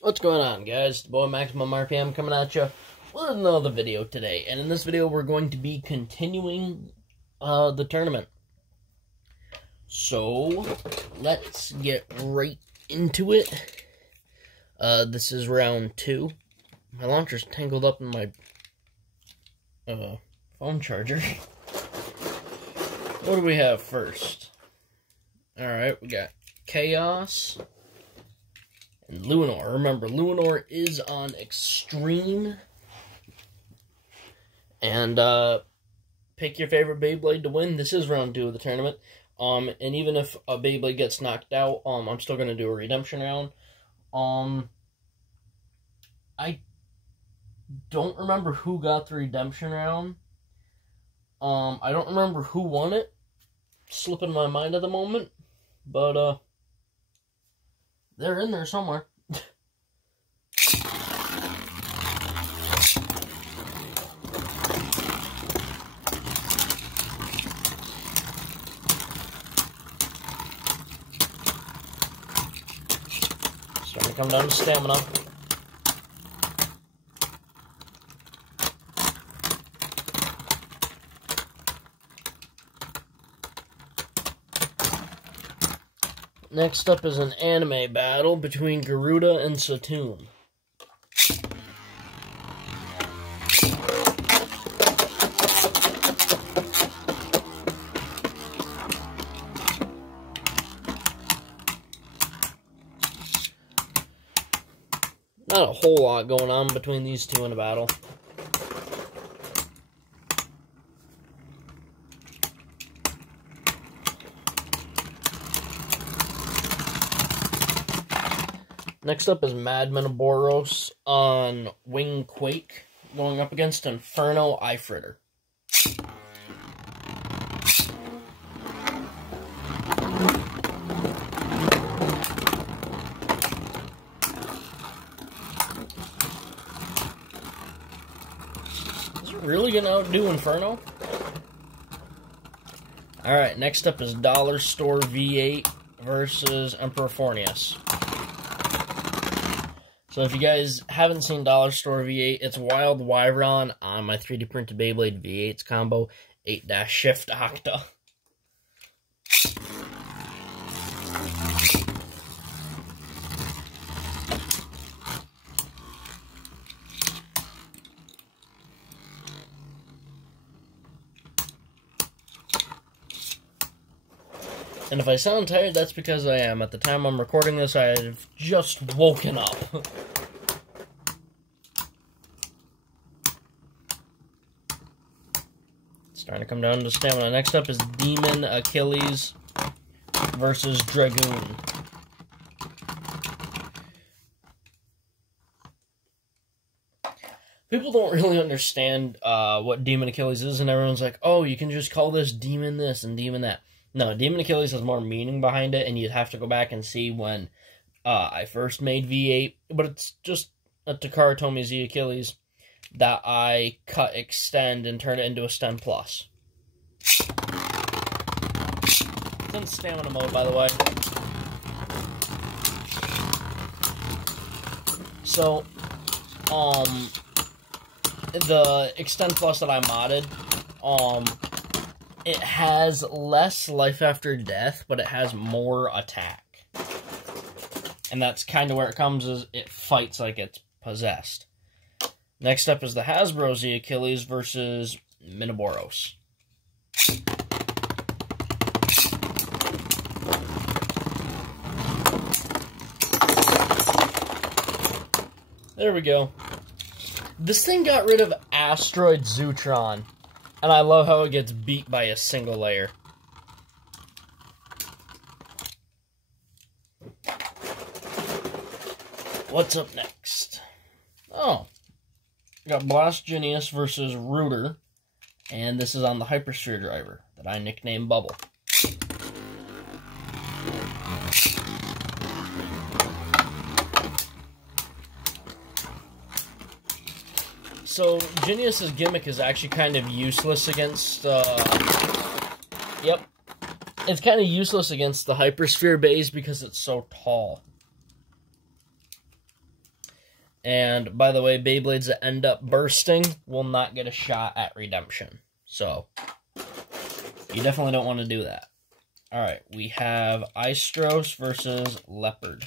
What's going on, guys? The boy Maximum RPM coming at you with another video today. And in this video, we're going to be continuing the tournament. So, let's get right into it. This is round 2. My launcher's tangled up in my phone charger. What do we have first? Alright, we got Chaos and Luinor. Remember, Luinor is on Extreme. And pick your favorite Beyblade to win. This is round 2 of the tournament. And even if a Beyblade gets knocked out, I'm still going to do a redemption round. I don't remember who got the redemption round. I don't remember who won it. Slipping my mind at the moment. But, they're in there somewhere. Starting to come down to stamina. Next up is an anime battle between Garuda and Satoon. Not a whole lot going on between these two in a battle. Next up is Mad Minoboros on Wing Quake, going up against Inferno Ifritter. Is it really gonna outdo Inferno? Alright, next up is Dollar Store V8 versus Emperor Fornius. So if you guys haven't seen Dollar Store V8, it's Wild Wyvern on my 3D printed Beyblade V8s combo, 8-Shift Octa. And if I sound tired, that's because I am. At the time I'm recording this, I've just woken up. Starting to come down to stamina. Next up is Demon Achilles versus Dragoon. People don't really understand what Demon Achilles is, and everyone's like, oh, you can just call this Demon this and Demon that. No, Demon Achilles has more meaning behind it, and you'd have to go back and see when I first made V8. But it's just a Takara Tomy Achilles that I cut, extend, and turn it into a Stem Plus. It's in stamina mode, by the way. So, the Extend Plus that I modded, it has less life after death, but it has more attack. And that's kind of where it comes, is it fights like it's possessed. Next up is the Hasbro Z Achilles versus Minoboros. There we go. This thing got rid of Asteroid Zutron. And I love how it gets beat by a single layer. What's up next? Oh. We got Blast Genius versus Rooter. And this is on the Hypersphere driver that I nicknamed Bubble. So, Genius's gimmick is actually kind of useless against, Yep. It's kind of useless against the Hypersphere base because it's so tall. And, by the way, Beyblades that end up bursting will not get a shot at redemption. So, you definitely don't want to do that. Alright, we have Aistros versus Leopard.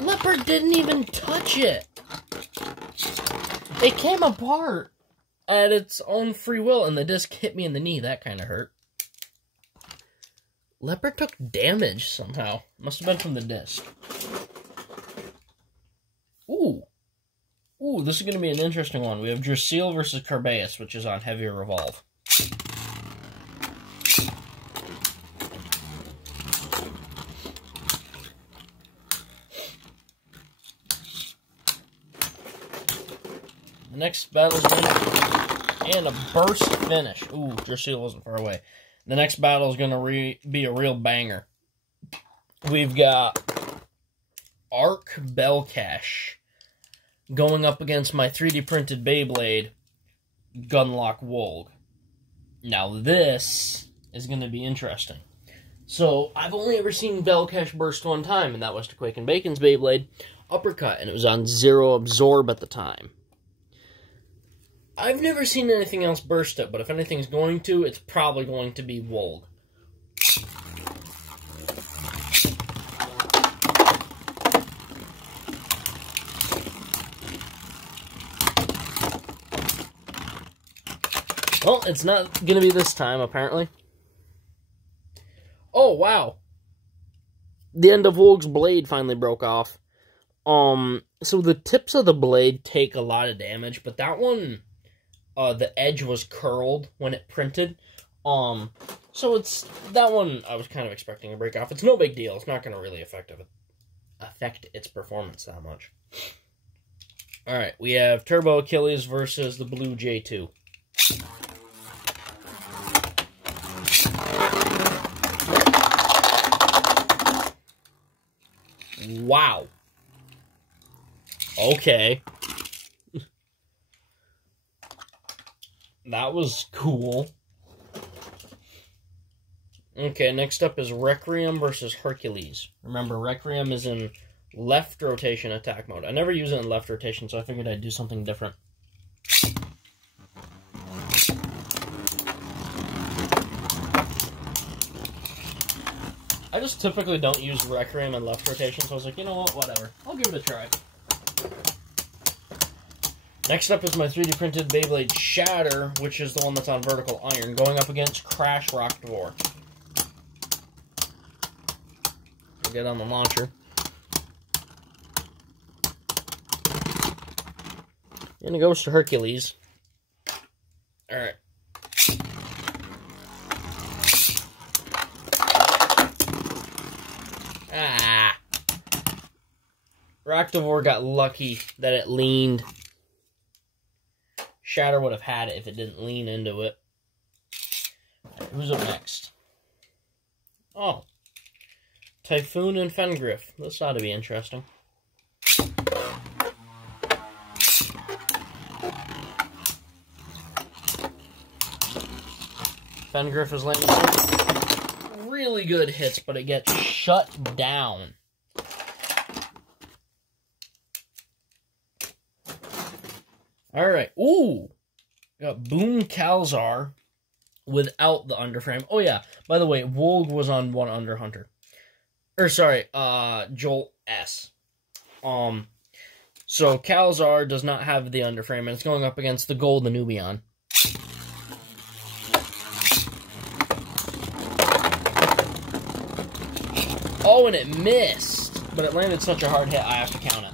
Leopard didn't even touch it. It came apart at its own free will, and the disc hit me in the knee. That kind of hurt. Leopard took damage somehow. Must have been from the disc. Ooh. Ooh, this is going to be an interesting one. We have Drasil versus Carbeus, which is on Heavier Revolve. The next battle is going to... And a burst finish. Ooh, Drasil wasn't far away. The next battle is going to be a real banger. We've got Arc Belcash going up against my 3D printed Beyblade, Gunlock Wolg. Now this is going to be interesting. So, I've only ever seen Belcash burst one time, and that was to Quake and Bacon's Beyblade Uppercut, and it was on Zero Absorb at the time. I've never seen anything else burst it, but if anything's going to, it's probably going to be Wolg. Well, it's not going to be this time, apparently. Oh, wow. The end of Wolg's blade finally broke off. So the tips of the blade take a lot of damage, but that one... the edge was curled when it printed. So it's... That one I was kind of expecting to break off. It's no big deal. It's not going to really affect its performance that much. Alright, we have Turbo Achilles versus the Blue J2. Wow. Okay. That was cool. Okay, next up is Requiem versus Hercules. Remember, Requiem is in left rotation attack mode. I never use it in left rotation, so I figured I'd do something different. I just typically don't use Requiem in left rotation, so I was like, you know what, whatever. I'll give it a try. Next up is my 3D printed Beyblade Shatter, which is the one that's on vertical iron, going up against Crash Rockdvor. I'll get on the launcher. And it goes to Hercules. Alright. Ah! Rockdvor got lucky that it leaned. Shatter would have had it if it didn't lean into it. Right, who's up next? Oh. Typhoon and Fengriff. This ought to be interesting. Fengriff is landing some really good hits, but it gets shut down. Alright, ooh! Got Boom Calzar without the underframe. Oh yeah, by the way, Wolg was on one under Hunter. Or sorry, Jolt S. So Calzar does not have the underframe, and it's going up against the Gold Anubion. Oh, and it missed! But it landed such a hard hit, I have to count it.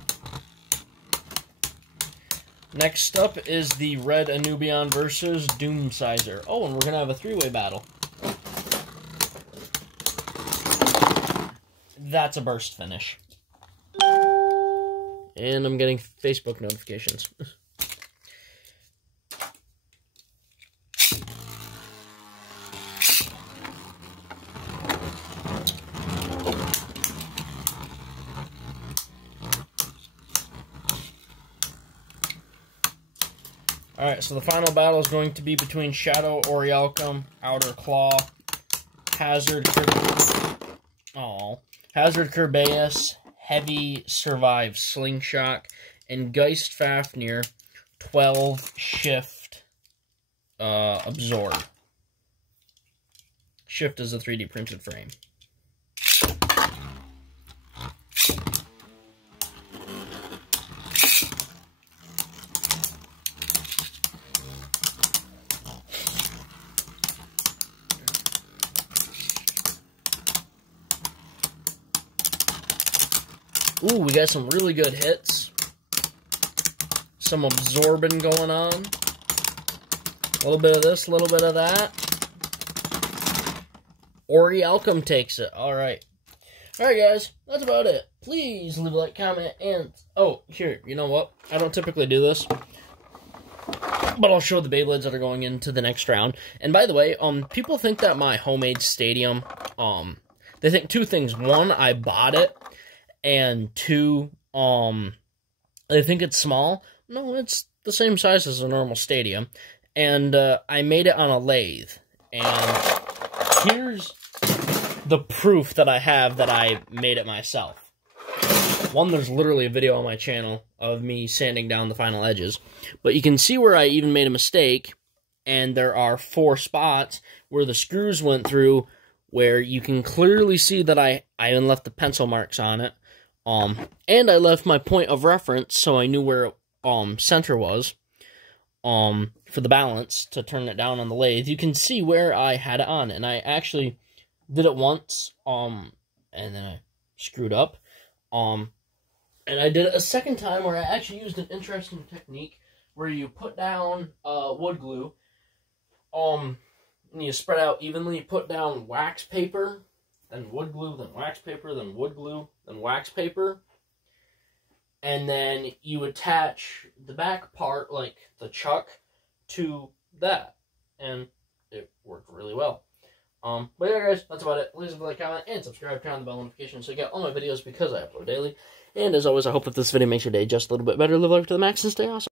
Next up is the Red Anubion versus Doomsizer. Oh, and we're going to have a three-way battle. That's a burst finish. And I'm getting Facebook notifications. Alright, so the final battle is going to be between Shadow Orichalcum, Outer Claw, Hazard Kerbeus, Heavy Survive Slingshot, and Geist Fafnir 12 Shift Absorb. Shift is a 3D printed frame. Ooh, we got some really good hits. Some absorbing going on. A little bit of this, a little bit of that. Orichalcum takes it. Alright. Alright, guys. That's about it. Please leave a like, comment, and... Oh, here. You know what? I don't typically do this. But I'll show the Beyblades that are going into the next round. And by the way, people think that my homemade stadium, they think two things. One, I bought it. And two, they think it's small. No, it's the same size as a normal stadium. And I made it on a lathe. And here's the proof that I have that I made it myself. One, there's literally a video on my channel of me sanding down the final edges. But you can see where I even made a mistake. And there are 4 spots where the screws went through, where you can clearly see that I even left the pencil marks on it. And I left my point of reference so I knew where center was for the balance to turn it down on the lathe. You can see where I had it on, and I actually did it once, and then I screwed up. And I did it a second time where I actually used an interesting technique where you put down wood glue, and you spread out evenly. You put down wax paper, then wood glue, then wax paper, then wood glue, then wax paper. And then you attach the back part, like the chuck, to that. And it worked really well. But yeah, guys, that's about it. Please leave a like, comment, and subscribe, turn on the bell notification so you get all my videos because I upload daily. And as always, I hope that this video makes your day just a little bit better. Live life to the max and stay awesome.